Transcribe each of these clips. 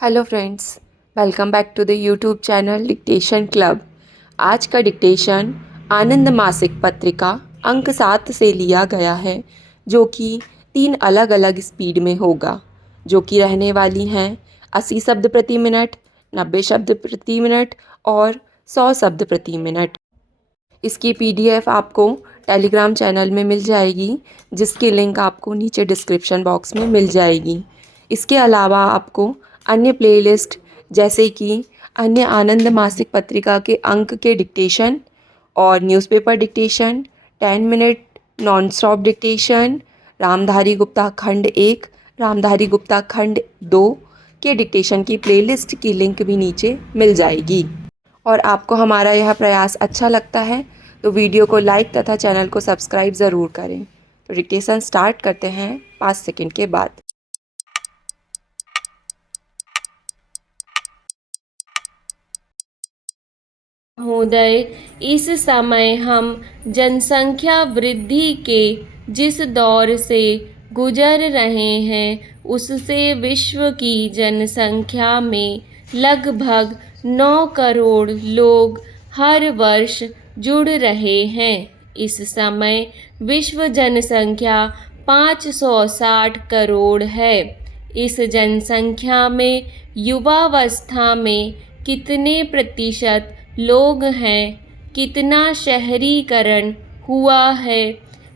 Hello friends, welcome back to the YouTube channel dictation club. आज का dictation आनंद मासिक पत्रिका अंक 7 से लिया गया है, जो कि 3 अलग अलग स्पीड में होगा, जो कि रहने वाली हैं 80 शब्द प्रति मिनट, 90 शब्द प्रति मिनट और 100 शब्द प्रति मिनट। इसकी पीडीएफ आपको टेलीग्राम चैनल में मिल जाएगी, जिसकी लिंक आपको नीचे डिस्क्रिप्शन बॉक्स में मिल जाएगी। इसके अलावा आपको अन्य प्लेलिस्ट जैसे कि अन्य आनंद मासिक पत्रिका के अंक के डिक्टेशन और newspaper dictation, 10 minute non stop dictation, Ramdhari Gupta खंड 1, रामधारी गुप्ता खंड 2 के डिक्टेशन की प्लेलिस्ट की लिंक भी नीचे मिल जाएगी। और आपको हमारा यह प्रयास अच्छा लगता है तो वीडियो को लाइक तथा चैनल को सब्सक्राइब ज़रूर करें। तो डिक्टेशन स्टार्ट करते हैं 5 सेकंड के बाद। महोदय, इस समय हम जनसंख्या वृद्धि के जिस दौर से गुजर रहे हैं उससे विश्व की जनसंख्या में लगभग 9 करोड़ लोग हर वर्ष जुड़ रहे हैं। इस समय विश्व जनसंख्या 560 करोड़ है। इस जनसंख्या में युवावस्था में कितने प्रतिशत लोग हैं, कितना शहरीकरण हुआ है,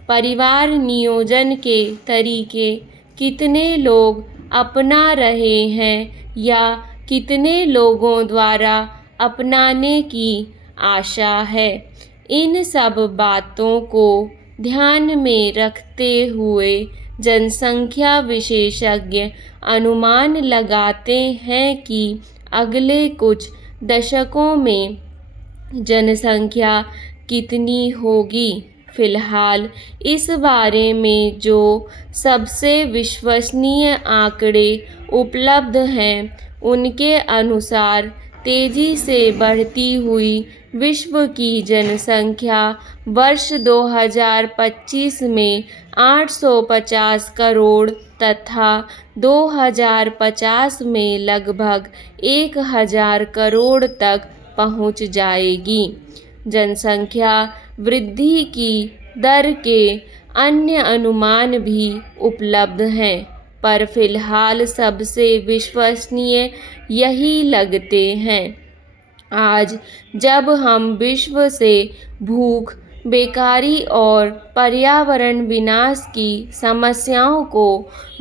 परिवार नियोजन के तरीके कितने लोग अपना रहे हैं या कितने लोगों द्वारा अपनाने की आशा है, इन सब बातों को ध्यान में रखते हुए जनसंख्या विशेषज्ञ अनुमान लगाते हैं कि अगले कुछ दशकों में जनसंख्या कितनी होगी। फिलहाल इस बारे में जो सबसे विश्वसनीय आंकड़े उपलब्ध हैं, उनके अनुसार तेजी से बढ़ती हुई विश्व की जनसंख्या वर्ष 2025 में 850 करोड़ तथा 2050 में लगभग 1000 करोड़ तक पहुंच जाएगी। जनसंख्या वृद्धि की दर के अन्य अनुमान भी उपलब्ध हैं, पर फिलहाल सबसे विश्वसनीय यही लगते हैं। आज जब हम विश्व से भूख, बेकारी और पर्यावरण विनाश की समस्याओं को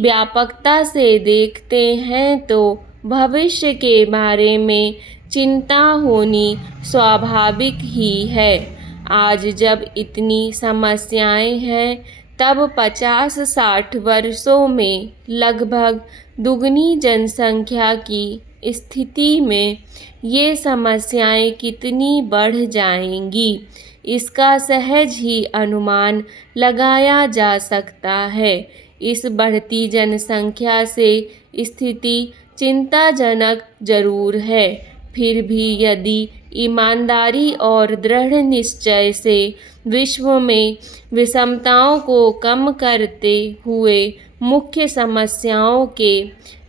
व्यापकता से देखते हैं तो भविष्य के बारे में चिंता होनी स्वाभाविक ही है। आज जब इतनी समस्याएं हैं, तब 50-60 वर्षों में लगभग दुगनी जनसंख्या की स्थिति में ये समस्याएं कितनी बढ़ जाएंगी, इसका सहज ही अनुमान लगाया जा सकता है। इस बढ़ती जनसंख्या से स्थिति चिंताजनक जरूर है, फिर भी यदि ईमानदारी और दृढ़ निश्चय से विश्व में विषमताओं को कम करते हुए मुख्य समस्याओं के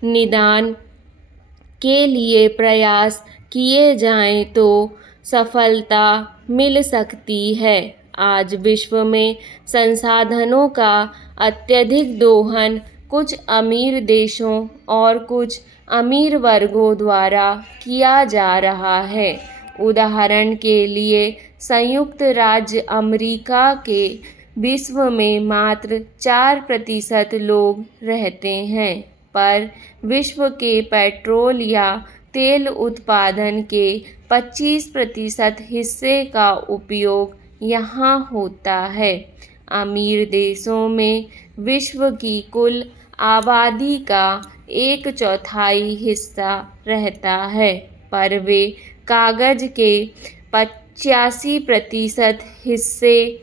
निदान के लिए प्रयास किए जाएं तो सफलता मिल सकती है। आज विश्व में संसाधनों का अत्यधिक दोहन कुछ अमीर देशों और कुछ अमीर वर्गों द्वारा किया जा रहा है। उदाहरण के लिए संयुक्त राज्य अमेरिका के विश्व में मात्र 4% लोग रहते हैं, पर विश्व के पेट्रोल या तेल उत्पादन के 25% हिस्से का उपयोग यहाँ होता है। अमीर देशों में विश्व की कुल आबादी का 1/4 हिस्सा रहता है, पर वे कागज के 85% हिस्से,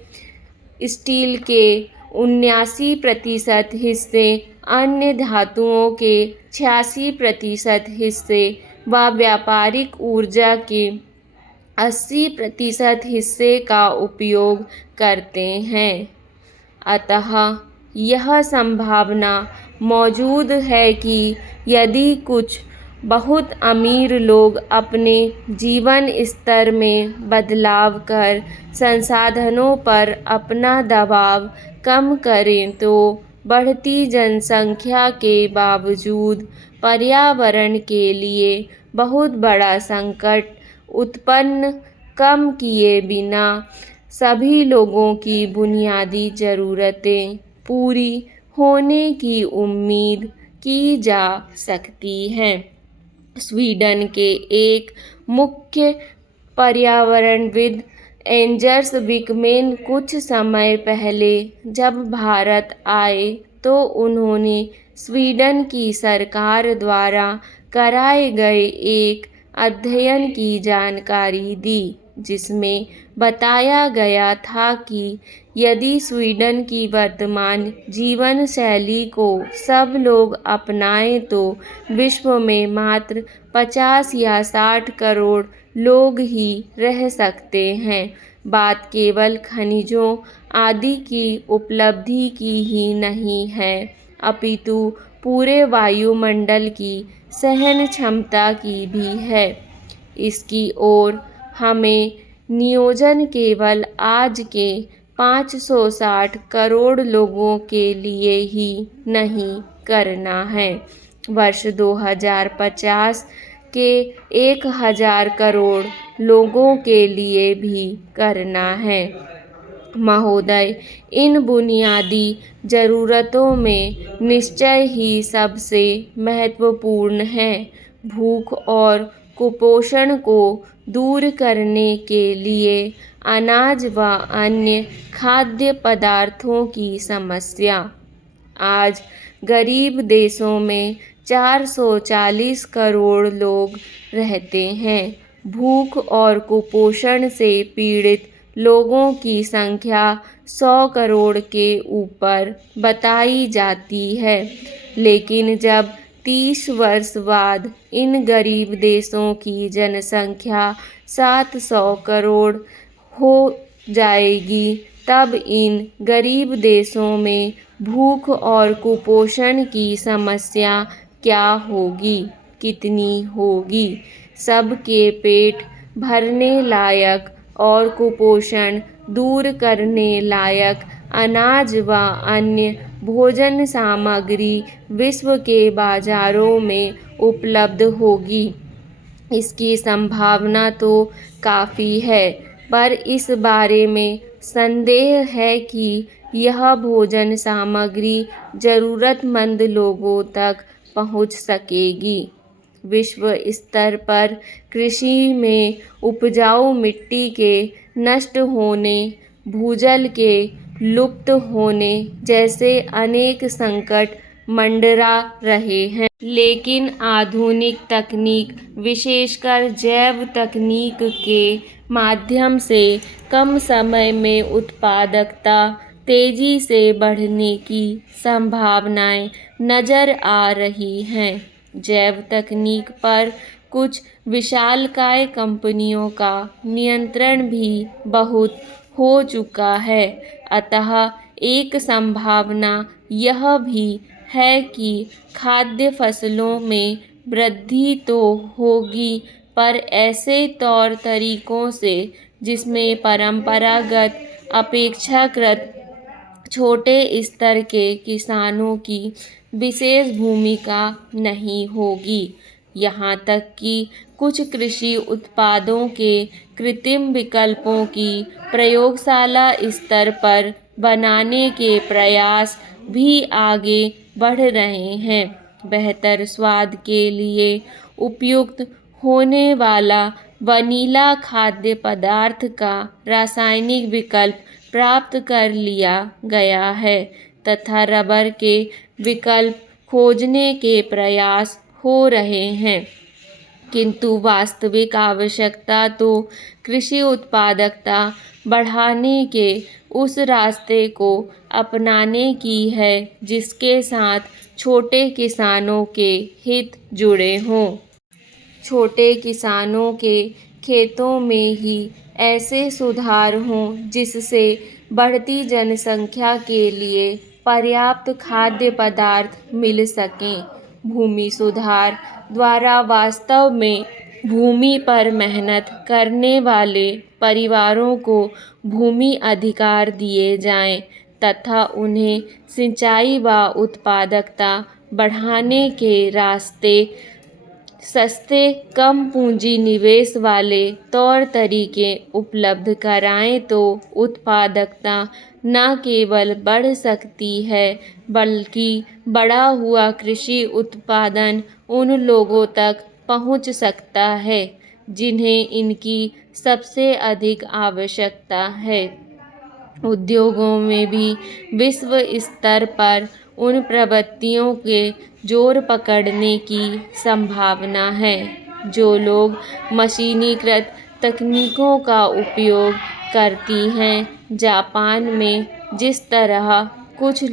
स्टील के 79% हिस्से, अन्य धातुओं के 86% हिस्से व व्यापारिक ऊर्जा के 80% हिस्से का उपयोग करते हैं। अतः यह संभावना मौजूद है कि यदि कुछ बहुत अमीर लोग अपने जीवन स्तर में बदलाव कर संसाधनों पर अपना दबाव कम करें तो बढ़ती जनसंख्या के बावजूद पर्यावरण के लिए बहुत बड़ा संकट उत्पन्न कम किए बिना सभी लोगों की बुनियादी ज़रूरतें पूरी होने की उम्मीद की जा सकती है। स्वीडन के एक मुख्य पर्यावरणविद एंजर्स विकमेन कुछ समय पहले जब भारत आए तो उन्होंने स्वीडन की सरकार द्वारा कराए गए एक अध्ययन की जानकारी दी, जिसमें बताया गया था कि यदि स्वीडन की वर्तमान जीवन शैली को सब लोग अपनाएं तो विश्व में मात्र 50 या 60 करोड़ लोग ही रह सकते हैं। बात केवल खनिजों आदि की उपलब्धि की ही नहीं है, अपितु पूरे वायुमंडल की सहन क्षमता की भी है। इसकी ओर हमें नियोजन केवल आज के 560 करोड़ लोगों के लिए ही नहीं करना है, वर्ष 2050 के 1000 करोड़ लोगों के लिए भी करना है। महोदय, इन बुनियादी ज़रूरतों में निश्चय ही सबसे महत्वपूर्ण है भूख और कुपोषण को दूर करने के लिए अनाज व अन्य खाद्य पदार्थों की समस्या। आज गरीब देशों में 440 करोड़ लोग रहते हैं। भूख और कुपोषण से पीड़ित लोगों की संख्या 100 करोड़ के ऊपर बताई जाती है, लेकिन जब 30 वर्ष बाद इन गरीब देशों की जनसंख्या 700 करोड़ हो जाएगी, तब इन गरीब देशों में भूख और कुपोषण की समस्या क्या होगी, कितनी होगी। सबके पेट भरने लायक और कुपोषण दूर करने लायक अनाज व अन्य भोजन सामग्री विश्व के बाजारों में उपलब्ध होगी, इसकी संभावना तो काफ़ी है, पर इस बारे में संदेह है कि यह भोजन सामग्री ज़रूरतमंद लोगों तक पहुंच सकेगी। विश्व स्तर पर कृषि में उपजाऊ मिट्टी के नष्ट होने, भूजल के लुप्त होने जैसे अनेक संकट मंडरा रहे हैं, लेकिन आधुनिक तकनीक, विशेषकर जैव तकनीक के माध्यम से कम समय में उत्पादकता तेजी से बढ़ने की संभावनाएं नज़र आ रही हैं। जैव तकनीक पर कुछ विशालकाय कंपनियों का नियंत्रण भी बहुत हो चुका है, अतः एक संभावना यह भी है कि खाद्य फसलों में वृद्धि तो होगी, पर ऐसे तौर तरीकों से जिसमें परंपरागत अपेक्षाकृत छोटे स्तर के किसानों की विशेष भूमिका नहीं होगी। यहाँ तक कि कुछ कृषि उत्पादों के कृत्रिम विकल्पों की प्रयोगशाला स्तर पर बनाने के प्रयास भी आगे बढ़ रहे हैं। बेहतर स्वाद के लिए उपयुक्त होने वाला वनीला खाद्य पदार्थ का रासायनिक विकल्प प्राप्त कर लिया गया है तथा रबर के विकल्प खोजने के प्रयास हो रहे हैं, किंतु वास्तविक आवश्यकता तो कृषि उत्पादकता बढ़ाने के उस रास्ते को अपनाने की है जिसके साथ छोटे किसानों के हित जुड़े हों। छोटे किसानों के खेतों में ही ऐसे सुधार हों जिससे बढ़ती जनसंख्या के लिए पर्याप्त खाद्य पदार्थ मिल सकें। भूमि सुधार, द्वारा वास्तव में भूमि पर मेहनत करने वाले परिवारों को भूमि अधिकार दिए जाएं तथा उन्हें सिंचाई व उत्पादकता बढ़ाने के रास्ते सस्ते कम पूंजी निवेश वाले तौर तरीके उपलब्ध कराएं तो उत्पादकता न केवल बढ़ सकती है बल्कि बढ़ा हुआ कृषि उत्पादन उन लोगों तक पहुंच सकता है जिन्हें इनकी सबसे अधिक आवश्यकता है। उद्योगों में भी विश्व स्तर पर उन प्रवृत्तियों के जोर पकड़ने की संभावना है जो लोग मशीनीकृत तकनीकों का उपयोग करती हैं। जापान में जिस तरह कुछ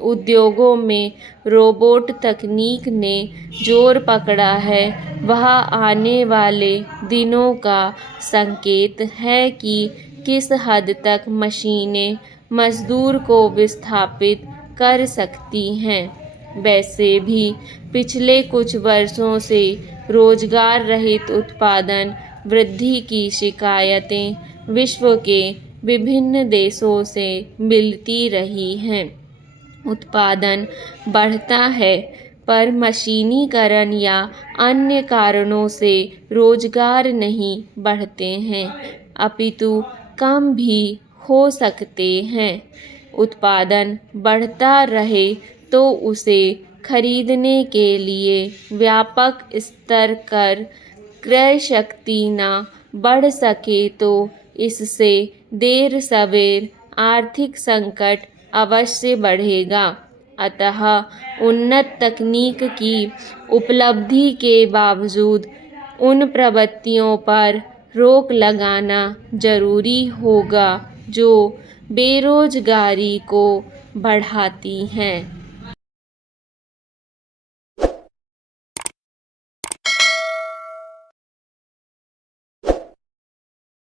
उद्योगों में रोबोट तकनीक ने जोर पकड़ा है वह आने वाले दिनों का संकेत है कि किस हद तक मशीनें मजदूर को विस्थापित कर सकती हैं। वैसे भी पिछले कुछ वर्षों से रोजगार रहित उत्पादन वृद्धि की शिकायतें विश्व के विभिन्न देशों से मिलती रही हैं। उत्पादन बढ़ता है पर मशीनीकरण या अन्य कारणों से रोजगार नहीं बढ़ते हैं अपितु कम भी हो सकते हैं। उत्पादन बढ़ता रहे तो उसे खरीदने के लिए व्यापक स्तर पर क्रय शक्ति न बढ़ सके तो इससे देर सवेर आर्थिक संकट अवश्य बढ़ेगा। अतः उन्नत तकनीक की उपलब्धि के बावजूद उन प्रवृत्तियों पर रोक लगाना जरूरी होगा जो बेरोजगारी को बढ़ाती हैं।